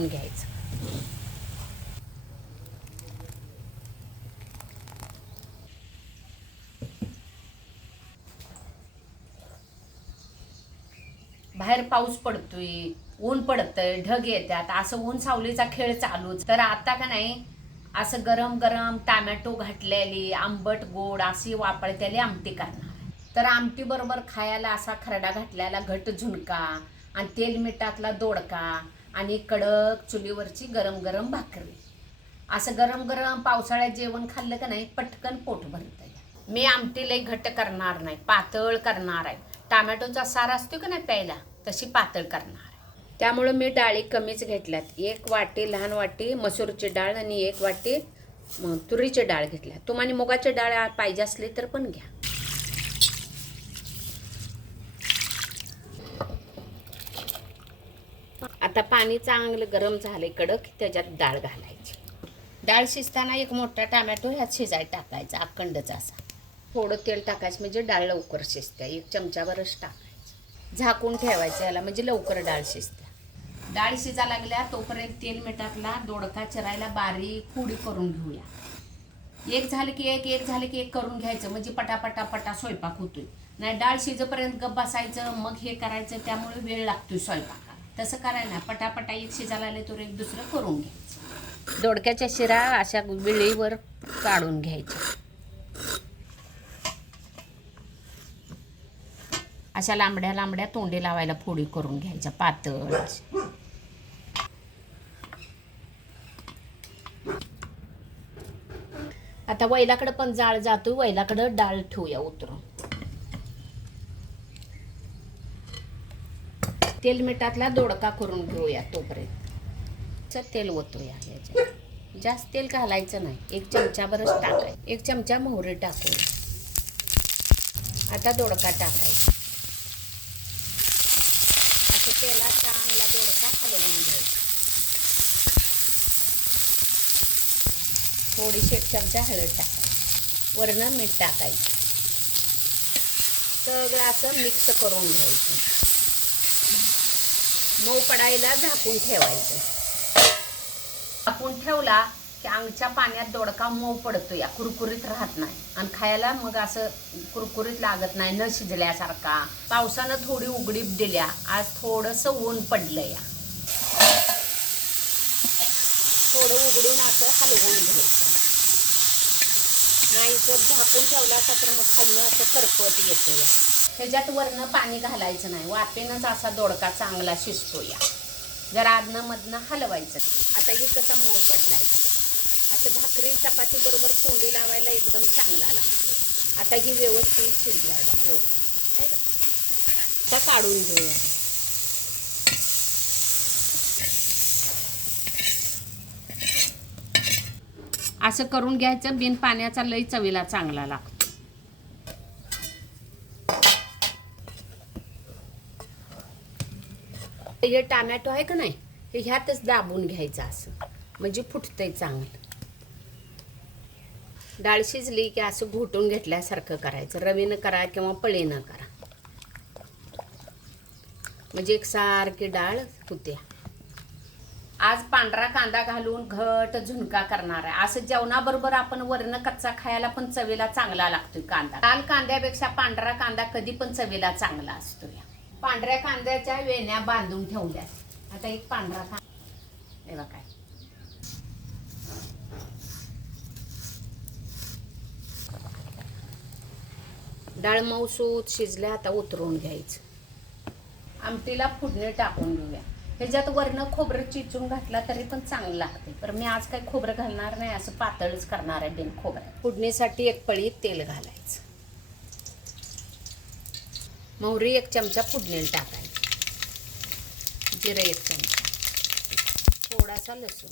हलवून घ्यायचं. बाहेर पाऊस पडतोय ऊन पडतंय ढग येतात. असं ऊन सावलीचा खेळ चालूच. तर आता का नाही असं गरम गरम टॅमॅटो घातलेली आंबट गोड अशी वापरतेली आमटी करणार. तर आमटी बरोबर खायला असा खरडा घातलेला घट झुणका आणि तेल मिठातला दोडका. आणि कडक चुलीवरची गरम गरम भाकरी. असं गरम गरम पावसाळ्यात जेवण खाल्लं का नाही पटकन पोट भरतंय मी आमटी लई घट्ट करणार नाही पातळ करणार आहे. टमॅटोचा सार असतो का नाही प्यायला तशी पातळ करणार आहे. त्यामुळं मी डाळी कमीच घेतल्यात. एक वाटी लहान वाटी मसूरची डाळ आणि एक वाटी तुरीची डाळ घेतल्या तुम्हाला मुगाची डाळ पाहिजे असली तर पण घ्या. आता पाणी चांगलं गरम झालं कडक त्याच्यात डाळ घालायची. डाळ शिजताना एक मोठा टोमॅटो ह्यात शिजाय टाकायचा अखंडच असा थोडं तेल टाकायचं म्हणजे डाळ लवकर शिजते. एक चमच्यावरच टाकायचं. झाकून ठेवायचं याला म्हणजे लवकर डाळ शिजते. डाळ शिजा लागल्या तोपर्यंत तेल मिठातला दोडका चिरायला बारीक पुडी करून घेऊया. एक झालं की एक एक झालं की एक करून घ्यायचं म्हणजे पटापटा पटा स्वयंपाक होतोय. नाही डाळ शिजेपर्यंत गप बसायचं मग हे करायचं त्यामुळे वेळ लागतोय स्वयंपाक तसं करायला ना पटापटा एक शिजायला आले तर एक दुसरं करून घ्यायचं दोडक्याच्या शिरा अशा विळीवर काढून घ्यायच्या. अशा लांबड्या लांबड्या तोंडी लावायला फोडी करून घ्यायच्या पातळ. अशा. आता वैलाकडं पण जाळ जातो वैलाकडं डाळ ठेवूया उतरून. तेल मिठातला दोडका करून घेऊया तोपर्यंत. चं तेल ओतूया याच्यात. जास्त तेल घालायचं नाही. एक चमचाभरच टाकाय. एक चमचा मोहरी टाकू आता दोडका टाकायचा. असं तेला चांगला दोडका हलवून घ्यायचा. थोडीशी एक चमचा हळद टाकायची. वरनं मीठ टाकायचं. सगळं असं मिक्स करून घ्यायचं. मऊ पडायला झाकून ठेवायचं. झाकून ठेवला की अंगच्या पाण्यात दोडका मऊ पडतो या कुरकुरीत राहत नाही. आणि खायला मग असं कुरकुरीत लागत नाही न शिजल्यासारखा. पावसानं थोडी उघडीप दिल्या आज थोडंसं ऊन पडलं या. थोडं उघडून असं हलवून घ्यायचं. नाही जर झाकून ठेवला तर मग खालनं असं करपत येतं या. ह्याच्यात वरनं पाणी घालायचं नाही. वाफेनंच असा दोडका चांगला शिजतो या जरा आदनं मधनं हलवायचं आता ही कसा मऊ पडलाय बघा. असं भाकरी चपाती बरोबर कोंडी लावायला एकदम चांगला लागतो आता ही व्यवस्थित शिजला बघा. हो का? आहे का? आता काढून घेऊया. असं करून घ्यायचं. बिन पाण्याचा लई चवीला चांगला लागतो. हे टामॅटो आहे का नाही? हे ह्यातच दाबून घ्यायचं असं. म्हणजे फुटतंय चांगलं. डाळ शिजली की असं घोटून घेतल्यासारखं करायचं. रवीनं करा किंवा पळीनं करा. म्हणजे एकसारखी डाळ होते आज पांढरा कांदा घालून घट झुणका करणार आहे. असं जेवणाबरोबर आपण वरण कच्चा खायला पण चवीला चांगला लागतोय कांदा. लाल कांद्यापेक्षा पांढरा कांदा कधी पण चवीला चांगला असतो या पांढऱ्या कांद्याच्या वेण्या बांधून ठेवल्या. आता एक पांढरा कांदा काय. डाळ मऊसूत शिजल्या आता उतरवून घ्यायचं. आमटीला फुडणे टाकून घेऊया. ह्याच्यात वरनं खोबरं चिचून घातला तरी पण चांगलं लागते पण मी आज काही खोबरं घालणार नाही असं पातळच करणार आहे बिन खोबरं. फुडणीसाठी एक पळी तेल घालायचं. मोहरी एक चमचा फोडणीला टाकायची. जिरं एक चमचा. थोडासा लसूण.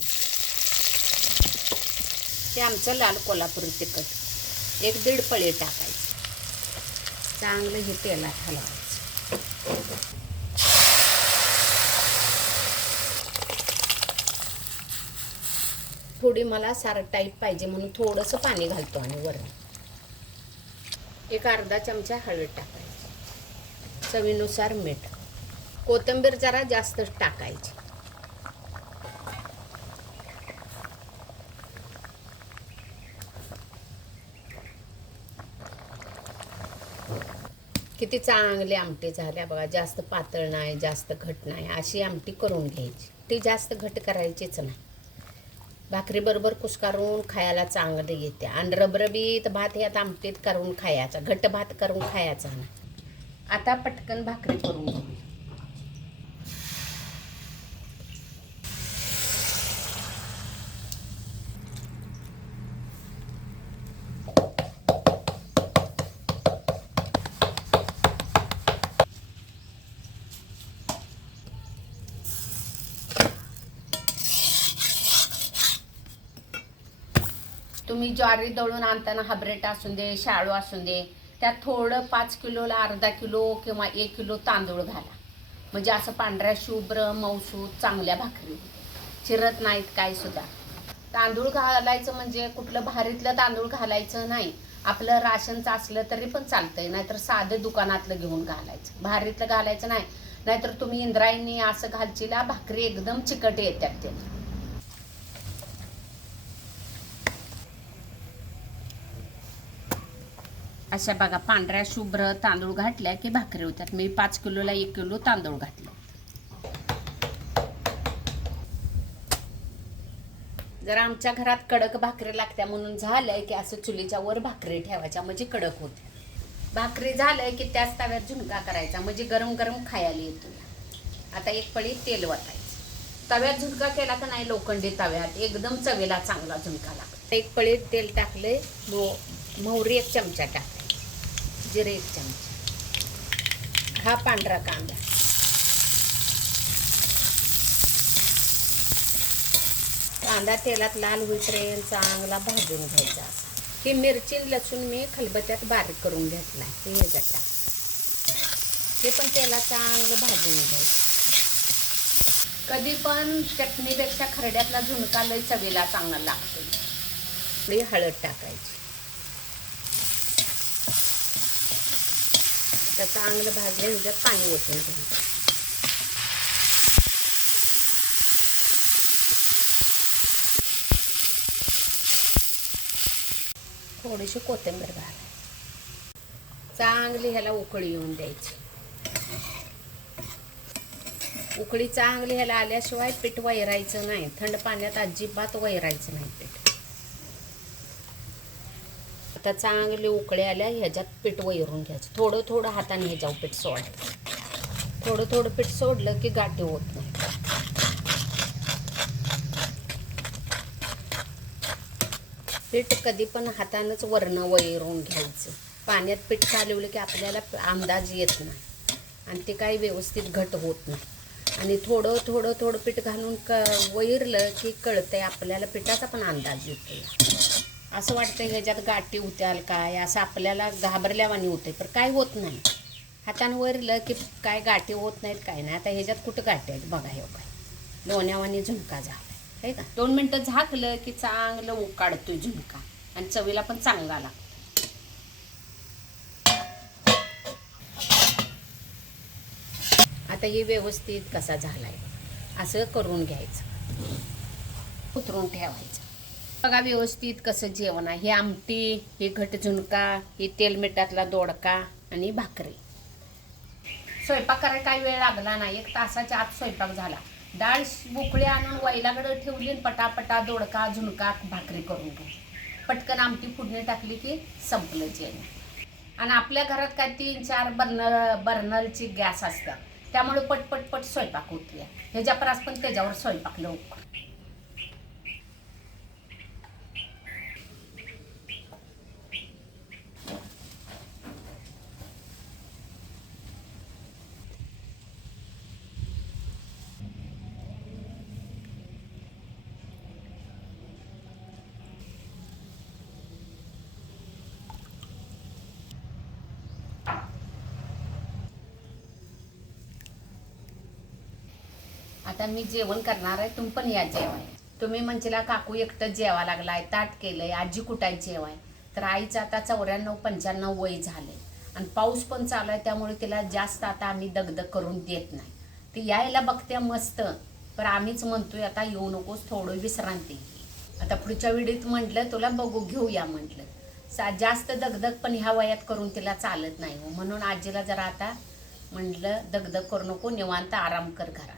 हे आमचं लाल कोल्हापुरी तिखट. एक दीड पळी टाकायची. चांगलं हे तेलात हलवायचं. थोडी मला सारं टाईप पाहिजे म्हणून थोडंसं पाणी घालतो आणि वरण. एक अर्धा चमचा हळद टाकतो चवीनुसार मीठ. कोथिंबीर जरा जास्तच टाकायची. किती चांगली आमटी झाल्या बघा. जास्त पातळ नाही जास्त घट नाही. अशी आमटी करून घ्यायची. ती जास्त घट करायचीच नाही. भाकरीबरोबर कुस्कारून खायला चांगली येते. आणि रबरबीत भात यात आमटीत करून खायचा. घट भात करून खायचा नाही. आता पटकन भाकरी करून घेऊ. तुम्ही ज्वारी दळून आणताना हाब्रेट असून दे शाळू असून दे त्यात थोडं पाच किलोला अर्धा किलो किंवा एक किलो तांदूळ घाला. म्हणजे असं पांढऱ्या शुभ्र मौसूद चांगल्या भाकरी. चिरत नाहीत काय सुद्धा. तांदूळ घालायचं म्हणजे कुठलं भारीतलं तांदूळ घालायचं नाही. आपलं राशनचं असलं तरी पण चालतंय नाहीतर साधं दुकानातलं घेऊन घालायचं. भारीतलं घालायचं नाही. नाहीतर तुम्ही इंद्रायणी असं घालचीला भाकरी एकदम चिकट येतात ते अशा बघा पांढऱ्या शुभ्र तांदूळ घातल्या की भाकरी होत्यात. मी पाच किलोला एक किलो तांदूळ घातले जर आमच्या घरात कडक भाकरी लागत्या म्हणून झालंय की असं चुलीच्या वर भाकरी ठेवायच्या म्हणजे कडक होत्या. भाकरी झालंय की त्याच तव्यात झुणका करायचा म्हणजे गरम गरम खायला येतो आता एक पळी तेल वाटायचं तव्यात झुणका केला का नाही लोखंडी तव्यात? एकदम चवीला चांगला झुणका लागतो. एक पळी तेल टाकले मोहरी एक चमचा टाकले जिरे एक चमचा. हा पांढरा कांदा. कांदा तेलात लाल होईपर्यंत चांगला भाजून घ्यायचा. असा ही मिरची लसूण मी खलबत्यात बारीक करून घेतला हे ह्याच्यात हे पण तेलात चांगलं भाजून घ्यायचं. कधी पण चटणीपेक्षा खरड्यातला झुणका लई चवीला चांगला लागतो. थोडी हळद टाकायची. त्याचं चांगलं भाजलं ह्याच्यात पाणी ओतून घ्यायचं थोडीशी कोथिंबीर घालायची चांगली ह्याला उकळी येऊन द्यायची. उकळी चांगली ह्याला आल्याशिवाय पीठ वैरायचं नाही. थंड पाण्यात अजिबात वैरायचं नाही पीठ. आता चांगले उकळे आल्या ह्याच्यात पीठ वैरून घ्यायचं. थोडं थोडं हाताने जाऊ पीठ सोडायचं थोडं थोडं पीठ सोडलं की गाठी होत नाही. पीठ कधी पण हातानंच वरणं वैरून घ्यायचं. पाण्यात पीठ चालवलं की आपल्याला अंदाज येत नाही. आणि ते काही व्यवस्थित घट होत नाही. आणि थोडं थोडं थोडं पीठ घालून क वैरलं की कळतंय आपल्याला पिठाचा पण अंदाज येतो असं वाटतं ह्याच्यात गाठी उत्याल काय? असं आपल्याला घाबरल्यावानी होते पण काय होत नाही. हातानं वरलं की काय गाठी होत नाहीत काय नाही. आता ह्याच्यात कुठं गाठी आहेत? बघा हे काय लोण्यावानी झुणका झाला आहे का? दोन मिनटं झाकलं की चांगलं उकाडतोय झुणका. आणि चवीला पण चांगला लागतो. आता हे व्यवस्थित कसा झाला आहे असं करून घ्यायचं. उतरून ठेवायचं. बघा व्यवस्थित कसं जेवण आहे. हे आमटी हे घट झुणका हे तेलमिठातला दोडका आणि भाकरी. स्वयंपाक करायला काही वेळ लागला नाही. एक तासाच्या आत स्वयंपाक झाला. डाळ बुकळी आणून वैलाकडे ठेवली आणि पटापटा दोडका झुणका भाकरी करून घेऊ पटकन आमटी फुडणी टाकली की संपलं जेवण. आणि आपल्या घरात काय तीन चार बर्नर बर्नरची गॅस असतात त्यामुळे पटपटपट स्वयंपाक होते ह्याच्या परास पण त्याच्यावर स्वयंपाक लवकर. आता मी जेवण करणार आहे तुम्ही पण या जेवाय. तुम्ही म्हणजेला काकू एकटं जेवा लागलाय ताट केलंय आजी कुठाय जेवाय? तर आईचं आता चौऱ्याण्णव पंच्याण्णव वय झाले आणि पाऊस पण चालू आहे त्यामुळे तिला जास्त आता आम्ही दगदग करून देत नाही. ती यायला बघते मस्त पण आम्हीच म्हणतोय आता येऊ नकोस थोडं विश्रांती आता पुढच्या वेळीत म्हटलं तुला बघू घेऊया म्हटलं. सा- जास्त दगदग पण ह्या वयात करून तिला चालत नाही हो. म्हणून आजीला जरा आता म्हटलं दगदग करू नको निवांत आराम कर घरा